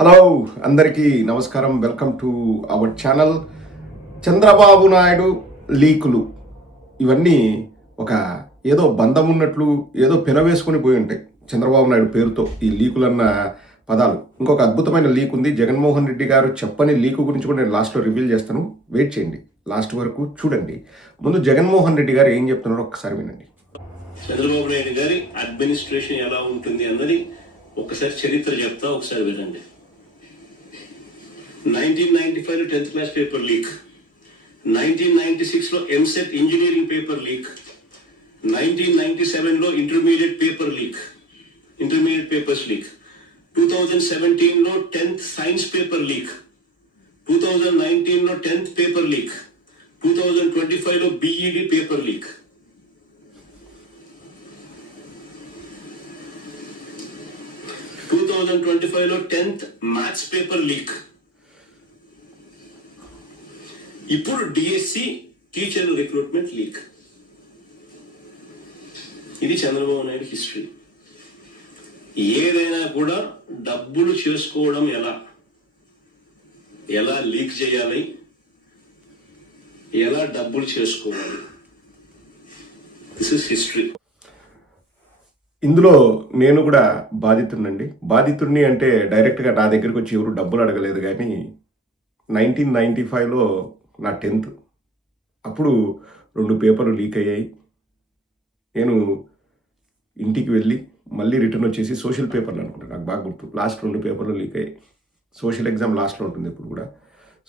Hello అందరికీ నమస్కారం. Welcome to our channel. Chandrababu Naidu లీకులు ఇవన్నీ ఒక ఏదో బంధం ఉన్నట్లు ఏదో పెనవేసుకొని పోయి ఉంటాయి చంద్రబాబు నాయుడు పేరుతో ఈ లీకులన్న పదాలు. ఇంకొక అద్భుతమైన లీక్ ఉంది. జగన్మోహన్ రెడ్డి గారు చెప్పని లీకు గురించి కూడా నేను లాస్ట్లో రివీల్ చేస్తాను. వెయిట్ చేయండి, లాస్ట్ వరకు చూడండి. ముందు జగన్మోహన్ రెడ్డి గారు ఏం చెప్తున్నారో ఒక్కసారి వినండి. చంద్రబాబు నాయుడు గారి అడ్మినిస్ట్రేషన్ ఎలా ఉంటుంది అన్నది ఒకసారి చరిత్ర చెప్తా, ఒకసారి వినండి. 1995 లో 10th క్లాస్ పేపర్ లీక్, 1996 లో ఎంసెట్ ఇంజనీరింగ్ పేపర్ లీక్, 1997 లో ఇంటర్మీడియట్ పేపర్స్ లీక్, 2017 లో 10th సైన్స్ పేపర్ లీక్, 2019 లో 10th పేపర్ లీక్, 2025 లో బిఈడి పేపర్ లీక్. లో 10th మ్యాథ్స్ పేపర్ లీక్. ఇప్పుడు డిఎస్సి టీచర్ రిక్రూట్మెంట్ లీక్. ఇది చంద్రబాబు నాయుడు హిస్టరీ. ఏదైనా కూడా డబ్బులు చేసుకోవడం ఎలా లీక్ చేయాలి, ఎలా డబ్బులు చేసుకోవాలి, దిస్ ఇస్ హిస్టరీ. ఇందులో నేను కూడా బాధితుడిని అంటే డైరెక్ట్గా నా దగ్గరికి వచ్చి ఎవరు డబ్బులు అడగలేదు. కానీ 1995లో నా 10th అప్పుడు 2 పేపర్లు లీక్ అయ్యాయి. నేను ఇంటికి వెళ్ళి మళ్ళీ రిటర్న్ వచ్చేసి సోషల్ పేపర్లు అనుకుంటాను, నాకు బాగా గుర్తు. లాస్ట్ 2 పేపర్లు లీక్ అయ్యాయి. సోషల్ ఎగ్జామ్ లాస్ట్లో ఉంటుంది ఇప్పుడు కూడా.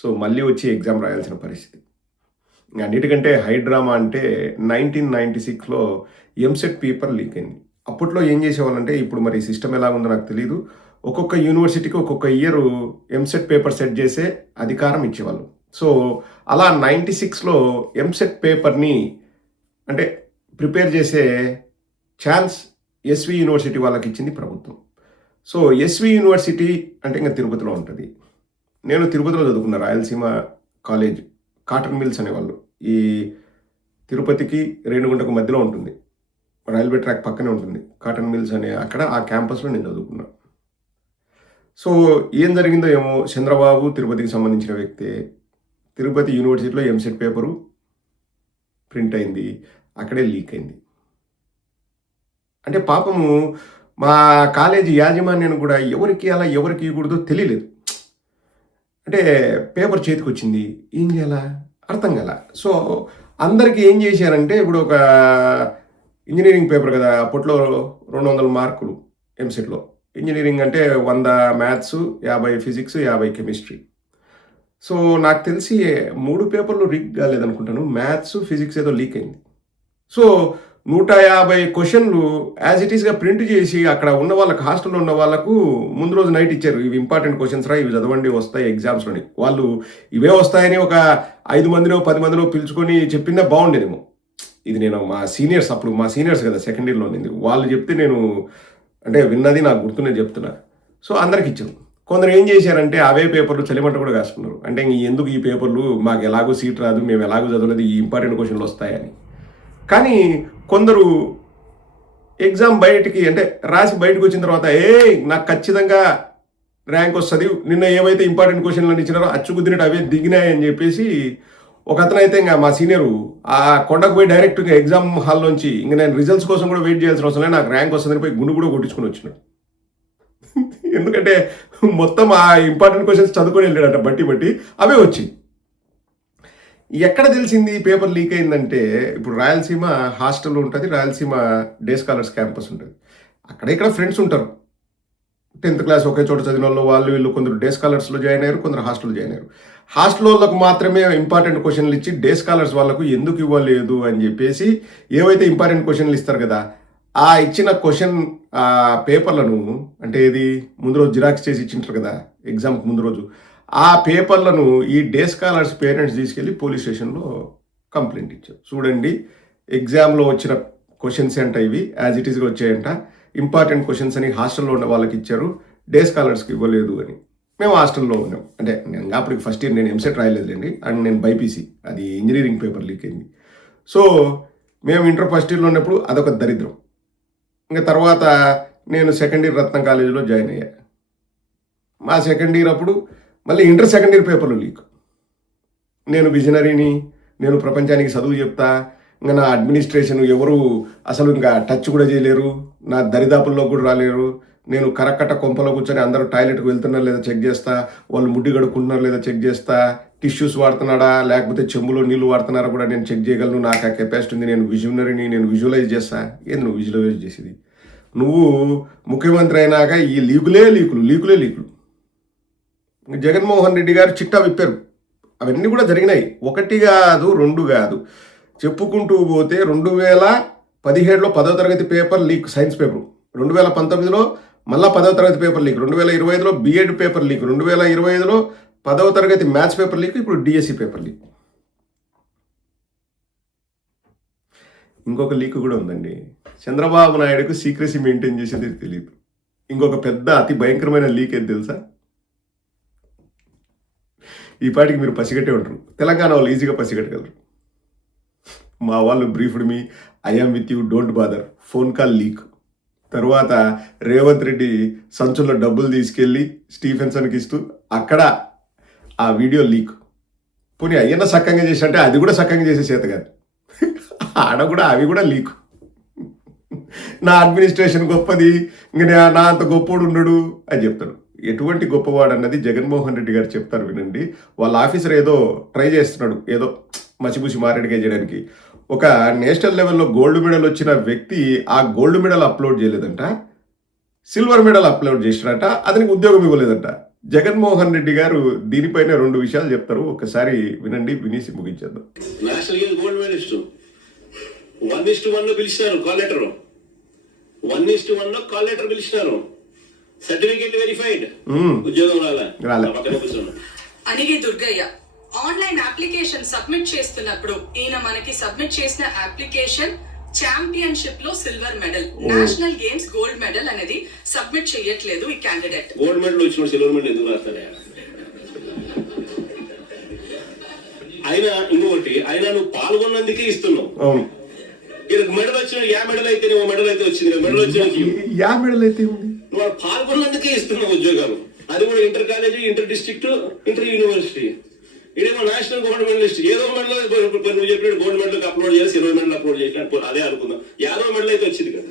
సో మళ్ళీ వచ్చి ఎగ్జామ్ రాయాల్సిన పరిస్థితి. అన్నిటికంటే హై డ్రామా అంటే 1996లో ఎంసెట్ పేపర్ లీక్ అయింది. అప్పట్లో ఏం చేసేవాళ్ళంటే, ఇప్పుడు మరి సిస్టమ్ ఎలా ఉందో నాకు తెలియదు, ఒక్కొక్క యూనివర్సిటీకి ఒక్కొక్క ఇయర్ ఎంసెట్ పేపర్ సెట్ చేసే అధికారం ఇచ్చేవాళ్ళు. సో అలా 96లో ఎంసెట్ పేపర్ని అంటే ప్రిపేర్ చేసే ఛాన్స్ ఎస్వి యూనివర్సిటీ వాళ్ళకి ఇచ్చింది ప్రభుత్వం. సో ఎస్వి యూనివర్సిటీ అంటే ఇంకా తిరుపతిలో ఉంటుంది. నేను తిరుపతిలో చదువుకున్న రాయలసీమ కాలేజ్, కాటన్ మిల్స్ అనేవాళ్ళు. ఈ తిరుపతికి రేణిగుంటకు మధ్యలో ఉంటుంది, రైల్వే ట్రాక్ పక్కనే ఉంటుంది కాటన్ మిల్స్ అనే అక్కడ. ఆ క్యాంపస్లో నేను చదువుకున్నా. సో ఏం జరిగిందో ఏమో, చంద్రబాబు తిరుపతికి సంబంధించిన వ్యక్తే. తిరుపతి యూనివర్సిటీలో ఎంసెట్ పేపరు ప్రింట్ అయింది, అక్కడే లీక్ అయింది. అంటే పాపము మా కాలేజీ యాజమాన్యాన్ని కూడా ఎవరికి అలా ఎవరికి ఇవ్వకూడదో తెలియలేదు. అంటే పేపర్ చేతికి వచ్చింది, ఏం చేయాలా అర్థం కాల. సో అందరికీ ఏం చేశారంటే, ఇప్పుడు ఒక ఇంజనీరింగ్ పేపర్ కదా, అప్పట్లో 200 మార్కులు ఎంసెట్లో. ఇంజనీరింగ్ అంటే 100 మ్యాథ్స్, 50 ఫిజిక్స్, 50 కెమిస్ట్రీ. సో నాకు తెలిసి 3 పేపర్లు లీక్ కాలేదనుకుంటాను, మ్యాథ్స్ ఫిజిక్స్ ఏదో లీక్ అయింది. సో 150 క్వశ్చన్లు యాజ్ ఇట్ ఈస్గా ప్రింట్ చేసి అక్కడ ఉన్న వాళ్ళకి, హాస్టల్లో ఉన్న వాళ్ళకు ముందు రోజు నైట్ ఇచ్చారు. ఇవి ఇంపార్టెంట్ క్వశ్చన్స్ రా, ఇవి చదవండి, వస్తాయి ఎగ్జామ్స్లోని. వాళ్ళు ఇవే వస్తాయని ఒక 5 మందినో 10 మందినో పిలుచుకొని చెప్పినా బాగుండేదేమో. ఇది నేను అప్పుడు మా సీనియర్స్ కదా, సెకండ్ ఇయర్లో ఉంది, వాళ్ళు చెప్తే నేను అంటే విన్నది నాకు గుర్తునే చెప్తున్నా. సో అందరికి ఇచ్చారు. కొందరు ఏం చేశారంటే అవే పేపర్లు చలిమంట కూడా కాసుకున్నారు. అంటే ఎందుకు ఈ పేపర్లు, మాకు ఎలాగో సీట్ రాదు, మేము ఎలాగో చదవలేదు, ఈ ఇంపార్టెంట్ క్వశ్చన్లు వస్తాయని. కానీ కొందరు ఎగ్జామ్ బయటికి అంటే రాసి బయటకు వచ్చిన తర్వాత నాకు ఖచ్చితంగా ర్యాంక్ వస్తుంది, నిన్న ఏవైతే ఇంపార్టెంట్ క్వశ్చన్లు ఇచ్చినారో అచ్చుకుద్దినట్టు అవే దిగినాయని చెప్పేసి ఒక అతను అయితే ఇంకా మా సీనియరు ఆ కొండకు పోయి డైరెక్ట్గా ఎగ్జామ్ హాల్లోంచి ఇంకా నేను రిజల్ట్స్ కోసం కూడా వెయిట్ చేయాల్సిన అవసరం లేదు, నాకు ర్యాంక్ వస్తుందని పోయి గుండు కూడా కొట్టించుకుని వచ్చినాడు. ఎందుకంటే మొత్తం ఆ ఇంపార్టెంట్ క్వశ్చన్స్ చదువుకొని వెళ్ళాడట, బట్టి అవే వచ్చాయి. ఎక్కడ తెలిసింది పేపర్ లీక్ అయిందంటే, ఇప్పుడు రాయలసీమ హాస్టల్ ఉంటుంది, రాయలసీమ డే స్కాలర్స్ క్యాంపస్ ఉంటుంది. అక్కడ ఇక్కడ ఫ్రెండ్స్ ఉంటారు, 10th క్లాస్ ఒకే చోట చదివిన వాళ్ళు వీళ్ళు. కొందరు డే స్కాలర్స్లో జాయిన్ అయ్యారు, కొందరు హాస్టల్లో జాయిన్ అయ్యారు. హాస్టల్ వాళ్ళకు మాత్రమే ఇంపార్టెంట్ క్వశ్చన్లు ఇచ్చి డే స్కాలర్స్ వాళ్ళకు ఎందుకు ఇవ్వలేదు అని చెప్పేసి, ఏవైతే ఇంపార్టెంట్ క్వశ్చన్లు ఇస్తారు కదా, ఆ ఇచ్చిన క్వశ్చన్ పేపర్లను, అంటే ఇది ముందు రోజు జిరాక్స్ చేసి ఇచ్చింటారు కదా ఎగ్జామ్కి ముందు రోజు, ఆ పేపర్లను ఈ డే స్కాలర్స్ పేరెంట్స్ తీసుకెళ్ళి పోలీస్ స్టేషన్లో కంప్లైంట్ ఇచ్చారు. చూడండి, ఎగ్జామ్లో వచ్చిన క్వశ్చన్స్ అంట ఇవి, యాజ్ ఇట్ ఈస్గా వచ్చాయంట, ఇంపార్టెంట్ క్వశ్చన్స్ అని హాస్టల్లో ఉన్న వాళ్ళకి ఇచ్చారు, డే స్కాలర్స్కి ఇవ్వలేదు అని. మేము హాస్టల్లో ఉన్నాం. అంటే నేను అప్పటికి ఫస్ట్ ఇయర్, నేను ఎంసెట్ రాయలేదులేండి, అండ్ నేను బైపీసీ, అది ఇంజనీరింగ్ పేపర్ లీక్ అయింది. సో మేము ఇంటర్ ఫస్ట్ ఇయర్లో ఉన్నప్పుడు అదొక దరిద్రం. ఇంకా తర్వాత నేను సెకండ్ ఇయర్ రత్నం కాలేజీలో జాయిన్ అయ్యా. మా సెకండ్ ఇయర్ అప్పుడు మళ్ళీ ఇంటర్ సెకండ్ ఇయర్ పేపర్లు లీక్. నేను విజనరీని, నేను ప్రపంచానికి చదువు చెప్తా, ఇంకా నా అడ్మినిస్ట్రేషన్ ఎవరు అసలు ఇంకా టచ్ కూడా చేయలేరు, నా దరిదాపుల్లో కూడా రాలేరు, నేను కరక్కట కొంపలో కూర్చొని అందరూ టాయిలెట్కి వెళ్తున్నారో లేదా చెక్ చేస్తా, వాళ్ళు ముడ్డి కడుక్కుంటున్నారో లేదా చెక్ చేస్తా, టిష్యూస్ వాడుతున్నాడా లేకపోతే చెంబులో నీళ్లు వాడుతున్నారా కూడా నేను చెక్ చేయగలను, నాకు ఆ కెపాసిటీ ఉంది, నేను విజనరీని, నేను విజువలైజ్ చేస్తా. ఏంది నువ్వు విజువలైజ్ చేసేది? నువ్వు ముఖ్యమంత్రి అయినాక ఈ లీకులు. జగన్మోహన్ రెడ్డి గారు చిట్టా విప్పారు, అవన్నీ కూడా జరిగినాయి. 1 కాదు 2 కాదు, చెప్పుకుంటూ పోతే 2017లో 10వ తరగతి పేపర్ లీక్, సైన్స్ పేపర్, 2019లో మళ్ళా 10వ తరగతి పేపర్ లీక్, 2025లో బిఎడ్ పేపర్ లీక్, 2025లో 10వ తరగతి మ్యాథ్స్ పేపర్ లీక్, ఇప్పుడు డిఎస్సి పేపర్ లీక్. ఇంకొక లీక్ కూడా ఉందండి. చంద్రబాబు నాయుడుకు సీక్రెసీ మెయింటైన్ చేసేది తెలియదు. ఇంకొక పెద్ద అతి భయంకరమైన లీక్ ఏది తెలుసా? ఈ పాటికి మీరు పసిగట్టే ఉంటారు, తెలంగాణ వాళ్ళు ఈజీగా పసిగట్టగలరు. మా వాళ్ళు briefed me, I'm with you, don't bother, phone call leak. తర్వాత రేవంత్ రెడ్డి సంచుల్లో డబ్బులు తీసుకెళ్ళి స్టీఫెన్సన్కి ఇస్తూ అక్కడ ఆ వీడియో లీక్. పోనీ అయ్యన్న సక్కంగా చేసినట్టే అది కూడా సక్కంగా చేసే చేత కాదు, ఆడ కూడా అవి కూడా లీక్. నా అడ్మినిస్ట్రేషన్ గొప్పది, ఇంకా నా అంత గొప్పోడు ఉండడు అని చెప్తాడు. ఎటువంటి గొప్పవాడు అన్నది జగన్మోహన్ రెడ్డి గారు చెప్తారు, వినండి. వాళ్ళ ఆఫీసర్ ఏదో ట్రై చేస్తున్నాడు, ఏదో మసిబూసి మారేడుగా చేయడానికి. ఒక నేషనల్ లెవెల్లో గోల్డ్ మెడల్ వచ్చిన వ్యక్తి ఆ గోల్డ్ మెడల్ అప్లోడ్ చేయలేదంట, సిల్వర్ మెడల్ అప్లోడ్ చేసినట్ట, అతనికి ఉద్యోగం ఇవ్వలేదంట. జగన్మోహన్ రెడ్డి గారు దీనిపైన 2 విషయాలు చెప్తారు, ఒకసారి వినండి, వినేసి ముగించేద్దాం. నేషనల్ గేమ్స్ గోల్డ్ మెడలిస్ట్ 1:1 పిలిచినారు, కాల్ లెటర్ 1:1 కాల్ లెటర్ పిలిచినారు, సర్టిఫికేట్ వెరిఫైడ్, ఉద్యోగం రాలే. Anigi Durgaiah online application submit చేస్తున్నప్పుడు ఈయన మనకి సబ్మిట్ చేసిన అప్లికేషన్ ఛాంపియన్షిప్ లో silver medal, national games gold medal అనేది సబ్మిట్ చేయట్లేదు ఈ క్యాండిడేట్. గోల్డ్ మెడల్ వచ్చిన సిల్వర్ మెడల్ ఎందుకు రాస్తాడే? ఆయన ఇంకొకటి, ఆయన నువ్వు పాల్గొన్నందుకే ఇస్తున్నావు. ఈయనకు మెడల్ వచ్చిన మెడల్ అయితే మెడల్ అయితే వచ్చింది, మెడల్ వచ్చిన మెడల్ అయితే నువ్వు పాల్గొన్నందుకే ఇస్తున్నావు ఉద్యోగాలు. అది కూడా inter college, inter district, inter university. ఇదేమో నేషనల్ గోల్డ్ మెడలిస్ట్. ఏదో మెడల్ నువ్వు చెప్పినట్టు గోల్డ్ మెడల్ అప్లోడ్ చేసి 20 మెడల్ అప్లోడ్ చేసినట్టు అదే అనుకుందాం. 50 మెడల్ అయితే వచ్చింది కదా.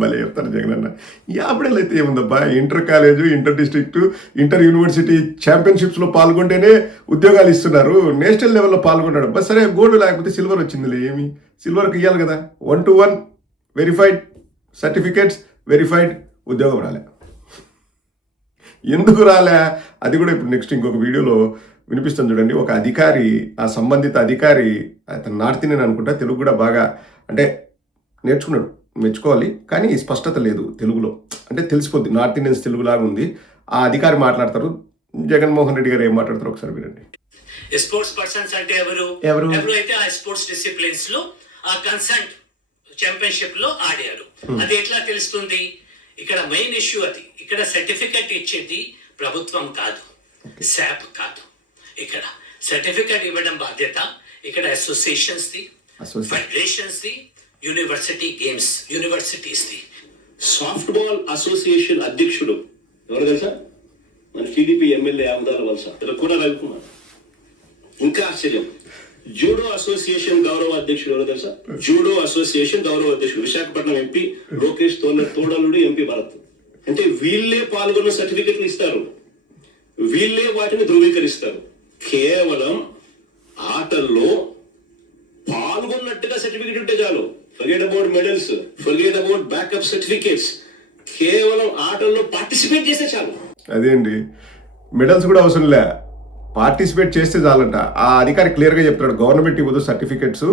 భలే చెప్తారు జగన్ అన్న. 50 మెడల్ అయితే ఏముందబ్బా, inter college, inter district, inter university ఛాంపియన్షిప్స్లో పాల్గొంటేనే ఉద్యోగాలు ఇస్తున్నారు. నేషనల్ లెవెల్లో పాల్గొంటాడు అబ్బా, సరే గోల్డ్ లేకపోతే సిల్వర్ వచ్చిందిలే, ఏమి సిల్వర్కి ఇవ్వాలి కదా. 1-1 వెరిఫైడ్, సర్టిఫికేట్స్ వెరిఫైడ్, ఉద్యోగం రాలే. ఎందుకు రాలే అది కూడా ఇప్పుడు నెక్స్ట్ ఇంకొక వీడియోలో వినిపిస్తుంది చూడండి. ఒక అధికారి, ఆ సంబంధిత అధికారి, అతను నార్త్ ఇండియన్ అనుకుంటా, తెలుగు కూడా బాగా అంటే నేర్చుకున్నాడు, మెచ్చుకోవాలి. కానీ స్పష్టత లేదు తెలుగులో, అంటే తెలిసిపోద్ది నార్త్ ఇండియన్స్ తెలుగులాగా ఉంది. ఆ అధికారి మాట్లాడతారు, జగన్మోహన్ రెడ్డి గారు ఏం మాట్లాడతారు ఒకసారి వినండి. స్పోర్ట్స్ పర్సన్స్ అంటే ఎవరైతే ఆ స్పోర్ట్స్ డిసిప్లిన్స్ లో ఆ కన్సర్ట్ ఛాంపియన్షిప్ లో ఆడారు. అది ఎట్లా తెలుస్తుంది? ఇక్కడ మెయిన్ ఇష్యూ అది. ఇక్కడ సర్టిఫికెట్ ఇచ్చేది ప్రభుత్వం కాదు, శాప్ కాదు. ఇక్కడ సర్టిఫికెట్ ఇవ్వడం బాధ్యత ఇక్కడ associations the, federations the, university games universities the. Soft ball association అధ్యక్షుడు ఎవరు తెలుసా? మన టీడీపీ ఎమ్మెల్యే ఆముదాల వలస కూడా రవికుమార్. ఇంకా ఆశ్చర్యం, జూడో అసోసియేషన్ గౌరవ అధ్యక్షుడు ఎవరు తెలుసా? జూడో అసోసియేషన్ గౌరవ అధ్యక్షుడు విశాఖపట్నం ఎంపీ లోకేష్ తోడలుడు, ఎంపీ భరత్. అంటే వీళ్ళే పాల్గొన్న సర్టిఫికెట్లు ఇస్తారు, వీళ్ళే వాటిని ధృవీకరిస్తారు. కేవలం ఆటల్లో పాల్గొన్నట్టుగా సర్టిఫికెట్ ఉంటే చాలు. Forget about medals, forget about backup certificates. కేవలం ఆటల్లో పార్టిసిపేట్ చేస్తే చాలు. అదే అండి, మెడల్స్ కూడా అవసరం లే, పార్టిసిపేట్ చేస్తే చాలంట. ఆ అధికారి క్లియర్గా చెప్తాడు, గవర్నమెంట్ ఇవ్వదు సర్టిఫికెట్స్,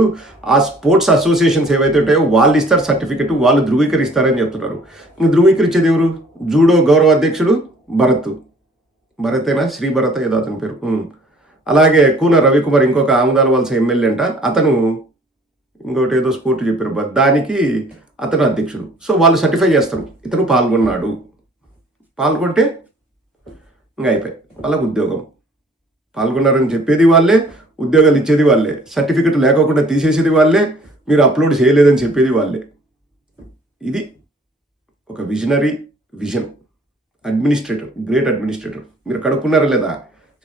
ఆ స్పోర్ట్స్ అసోసియేషన్స్ ఏవైతే ఉంటాయో వాళ్ళు ఇస్తారు సర్టిఫికెట్, వాళ్ళు ధృవీకరిస్తారని చెప్తున్నారు. ఇంక ధృవీకరించేది ఎవరు? జూడో గౌరవ అధ్యక్షుడు భరత్, భరతేనా, శ్రీ భరత ఏదో అతని పేరు. అలాగే కూన రవికుమార్, ఇంకొక ఆముదాల వలస ఎమ్మెల్యే అంట, అతను ఇంకోటి ఏదో స్పోర్ట్ చెప్పారు, దానికి అతను అధ్యక్షుడు. సో వాళ్ళు సర్టిఫై చేస్తారు, ఇతను పాల్గొన్నాడు. పాల్గొంటే ఇంకా అయిపోయి వాళ్ళకు ఉద్యోగం. పాల్గొన్నారని చెప్పేది వాళ్ళే, ఉద్యోగాలు ఇచ్చేది వాళ్ళే, సర్టిఫికెట్ లేకోకుండా తీసేసేది వాళ్ళే, మీరు అప్లోడ్ చేయలేదని చెప్పేది వాళ్ళే. ఇది ఒక visionary vision. Administrator, great administrator. మీరు కడుక్కున్నారా లేదా?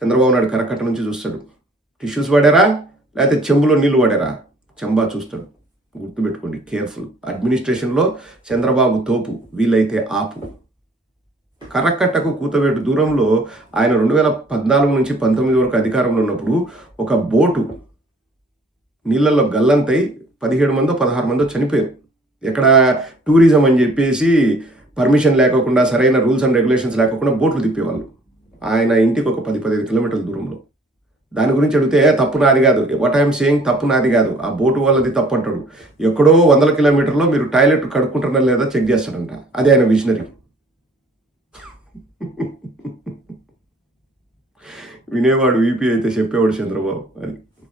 చంద్రబాబు నాయుడు కరకట్ట నుంచి చూస్తాడు. టిష్యూస్ వాడారా లేకపోతే చెంబులో నీళ్లు వాడారా? చెంబా చూస్తాడు. గుర్తుపెట్టుకోండి, కేర్ఫుల్. అడ్మినిస్ట్రేషన్లో చంద్రబాబు తోపు, వీలైతే ఆపు. కరకట్టకు కూతవేటు దూరంలో ఆయన 2014 నుంచి 19 వరకు అధికారంలో ఉన్నప్పుడు ఒక బోటు నీళ్ళల్లో గల్లంతై 17 మందో 16 మందో చనిపోయారు. ఎక్కడ టూరిజం అని చెప్పేసి పర్మిషన్ లేకోకుండా, సరైన రూల్స్ అండ్ రెగ్యులేషన్స్ లేకోకుండా బోట్లు తిప్పేవాళ్ళు. ఆయన ఇంటికి ఒక 10-15 కిలోమీటర్ల దూరంలో. దాని గురించి అడిగితే తప్పు నాది కాదు, వాట్ ఐఎమ్ సేయింగ్ తప్పు నాది కాదు, ఆ బోటు వాళ్ళది తప్పు అంటాడు. ఎక్కడో 100 కిలోమీటర్లో మీరు టాయిలెట్ కడుక్కుంటున్నా లేదా చెక్ చేస్తాడంట. అదే ఆయన విజనరీ. వినేవాడు వీపీ అయితే చెప్పేవాడు చంద్రబాబు. అది